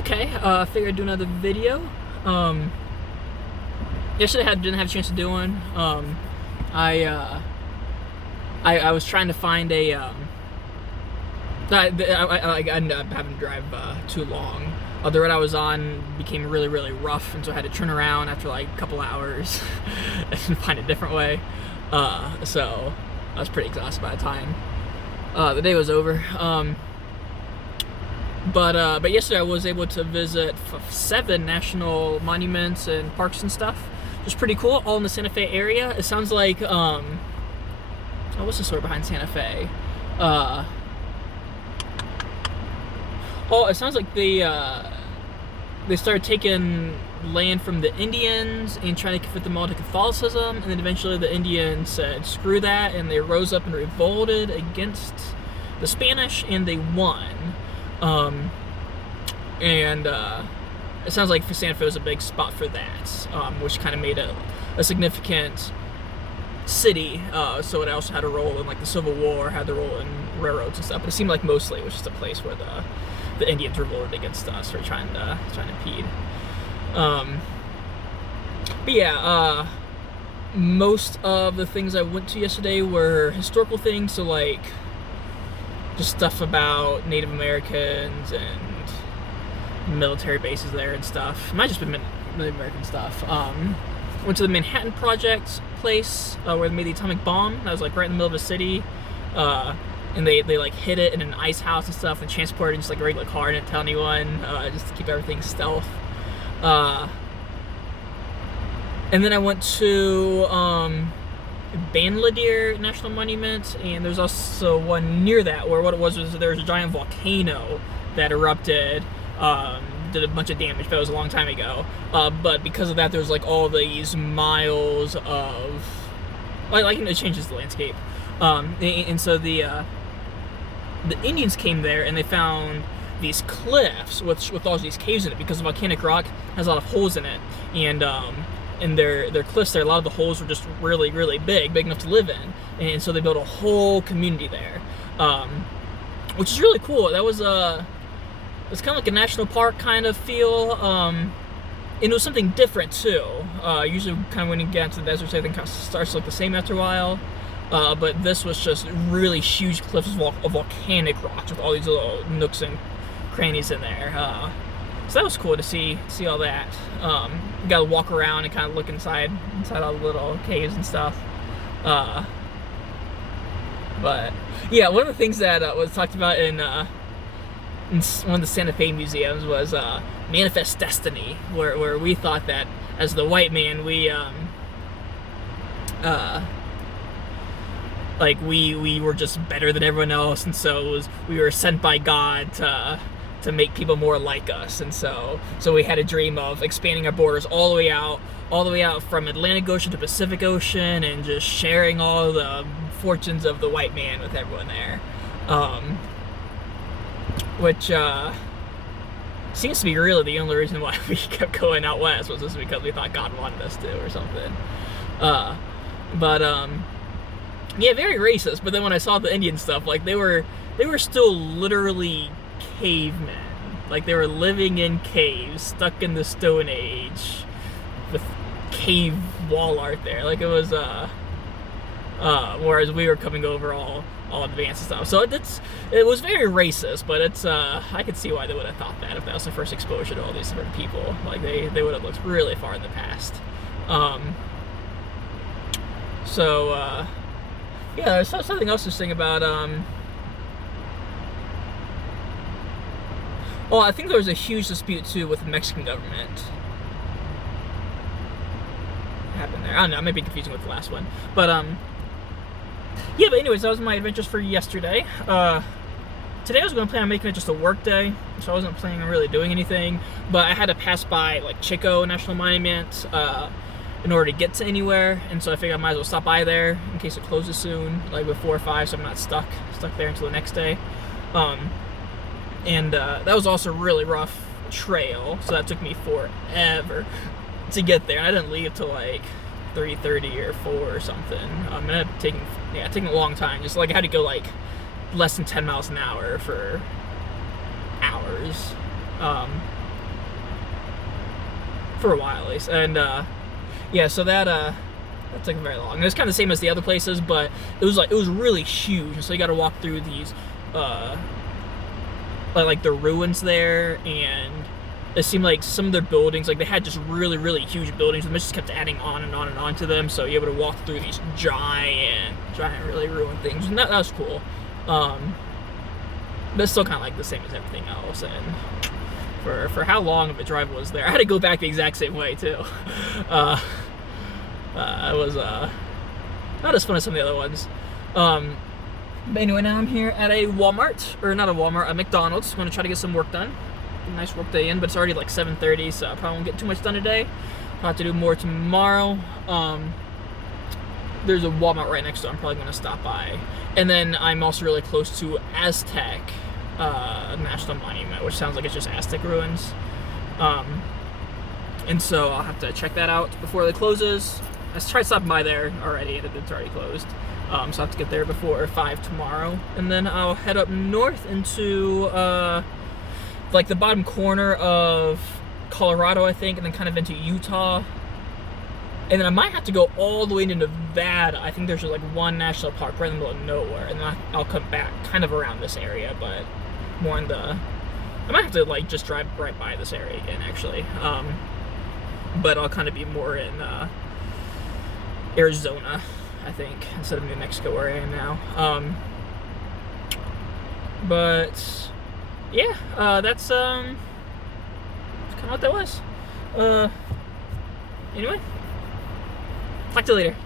Okay, I figured I'd do another video. Yesterday didn't have a chance to do one. I, uh, I was trying to find a I ended up having to drive too long. The road I was on became really rough, and so I had to turn around after like a couple hours and find a different way. So I was pretty exhausted by the time the day was over. But yesterday I was able to visit 7 national monuments and parks and stuff. It was pretty cool, all in the Santa Fe area. It sounds like what's the story behind Santa Fe? It sounds like they started taking land from the Indians and trying to convert them all to Catholicism, and then eventually the Indians said screw that, and they rose up and revolted against the Spanish, and they won. It sounds like Santa Fe was a big spot for that, which kind of made it a significant city. So it also had a role in like the Civil War, had the role in railroads and stuff. But it seemed like mostly it was just a place where the Indians revolted against us for trying to impede. But yeah, most of the things I went to yesterday were historical things, so like just stuff about Native Americans and military bases there and stuff. It might have just been Native American stuff. Went to the Manhattan Project place where they made the atomic bomb. That was like right in the middle of the city. And they like hid it in an ice house and stuff and transported it in just like a regular car and didn't tell anyone, just to keep everything stealth. And then I went to Banladir National Monument, and there's also one near that where what it was there was a giant volcano that erupted, did a bunch of damage, but it was a long time ago. But because of that, there's like all these miles of like it changes the landscape. And so the Indians came there and they found these cliffs with all these caves in it, because the volcanic rock has a lot of holes in it, and in their cliffs there, a lot of the holes were just really big enough to live in, and so they built a whole community there, which is really cool. That was it's kind of like a national park kind of feel, and it was something different too. Usually kind of when you get into the desert, everything kind of starts to look the same after a while, but this was just really huge cliffs of volcanic rocks with all these little nooks and crannies in there. So that was cool to see all that. You gotta walk around and kind of look inside all the little caves and stuff. But yeah, one of the things that was talked about in one of the Santa Fe museums was Manifest Destiny, where we thought that as the white man we were just better than everyone else, and so we were sent by God to make people more like us, and so we had a dream of expanding our borders all the way out from Atlantic Ocean to Pacific Ocean, and just sharing all the fortunes of the white man with everyone there, which seems to be really the only reason why we kept going out west, was just because we thought God wanted us to or something. Yeah, very racist. But then when I saw the Indian stuff, like they were still literally cavemen. Like they were living in caves, stuck in the Stone Age, with cave wall art there. Like it was whereas we were coming over all advanced and stuff. So it was very racist, but it's I could see why they would have thought that if that was the first exposure to all these different people. Like they would have looked really far in the past. Yeah, there's something else interesting about well, I think there was a huge dispute too with the Mexican government. What happened there? I don't know, I might be confusing with the last one. But yeah, but anyways, that was my adventures for yesterday. Today I was going to plan on making it just a work day, so I wasn't planning on really doing anything. But I had to pass by like Chico National Monument in order to get to anywhere, and so I figured I might as well stop by there in case it closes soon, like before 4 or 5, so I'm not stuck there until the next day. That was also a really rough trail, so that took me forever to get there. I didn't leave till like 3:30 or 4 or something. It ended up taking a long time. Just like I had to go like less than 10 miles an hour for hours. for a while at least. And yeah, so that took very long. It was kind of the same as the other places, but it was really huge. So you got to walk through these like the ruins there, and it seemed like some of their buildings, like they had just really huge buildings, and they just kept adding on and on and on to them. So you're able to walk through these giant really ruined things, and that was cool. But it's still kind of like the same as everything else. And for how long of a drive was there, I had to go back the exact same way too. It was not as fun as some of the other ones. But anyway, now I'm here at a Walmart, or not a Walmart, a McDonald's. I'm gonna try to get some work done. A nice work day in, but it's already like 7:30, so I probably won't get too much done today. I'll have to do more tomorrow. There's a Walmart right next door. I'm probably gonna stop by. And then I'm also really close to Aztec National Monument, which sounds like it's just Aztec ruins. And so I'll have to check that out before it closes. I tried stopping by there already, and it's already closed. So I have to get there before 5 tomorrow, and then I'll head up north into like the bottom corner of Colorado, I think, and then kind of into Utah. And then I might have to go all the way into Nevada. I think there's just like one national park right in the middle of nowhere, and then I'll come back kind of around this area, but more in the... I might have to like just drive right by this area again, actually. But I'll kind of be more in Arizona, I think, instead of New Mexico where I am now. But yeah, that's kind of what that was. Anyway, talk to you later.